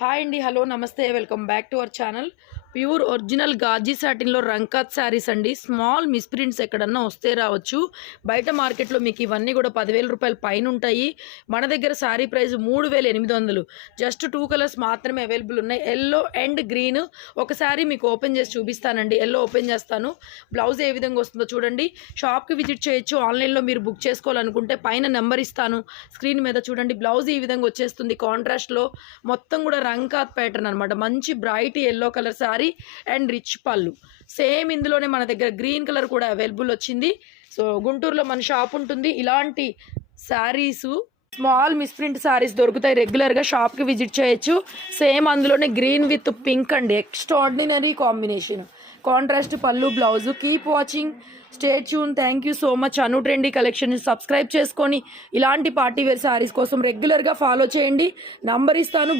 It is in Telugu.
హాయ్ అండి, హలో, నమస్తే, welcome back to our channel. Pure original గాజీ సాటిన్లో రంకాత్ శారీస్ అండి. స్మాల్ మిస్ప్రింట్స్ ఎక్కడన్నా వస్తే రావచ్చు. బయట మార్కెట్లో మీకు ఇవన్నీ కూడా 10,000 రూపాయల పైన ఉంటాయి. మన దగ్గర శారీ ప్రైస్ 3,800. జస్ట్ 2 కలర్స్ మాత్రమే అవైలబుల్ ఉన్నాయి, ఎల్లో అండ్ గ్రీన్. ఒకసారి మీకు ఓపెన్ చేసి చూపిస్తానండి. ఎల్లో ఓపెన్ చేస్తాను. బ్లౌజ్ ఏ విధంగా వస్తుందో చూడండి. షాప్కి విజిట్ చేయొచ్చు. ఆన్లైన్లో మీరు బుక్ చేసుకోవాలనుకుంటే పైన నెంబర్ ఇస్తాను స్క్రీన్ మీద. చూడండి, బ్లౌజ్ ఈ విధంగా వచ్చేస్తుంది. కాంట్రాస్ట్లో మొత్తం కూడా రంకాత్ ప్యాటర్న్ అనమాట. మంచి bright yellow colour sari and rich పళ్ళు. సేమ్ ఇందులోనే మన దగ్గర గ్రీన్ కలర్ కూడా అవైలబుల్ వచ్చింది. సో గుంటూరులో మన షాప్ ఉంటుంది. ఇలాంటి శారీసు స్మాల్ మిస్ప్రింట్ శారీస్ దొరుకుతాయి. రెగ్యులర్గా షాప్కి విజిట్ చేయొచ్చు. సేమ్ అందులోనే గ్రీన్ విత్ పింక్ అండి, ఎక్స్ట్రాడినరీ కాంబినేషన్. కాంట్రాస్ట్ పళ్ళు, blouse. Keep watching, stay tune. Thank you so much. Anu trendy collection subscribe చేసుకొని ఇలాంటి పార్టీ వేర్ శారీస్ కోసం రెగ్యులర్గా ఫాలో చేయండి. నంబర్ ఇస్తాను.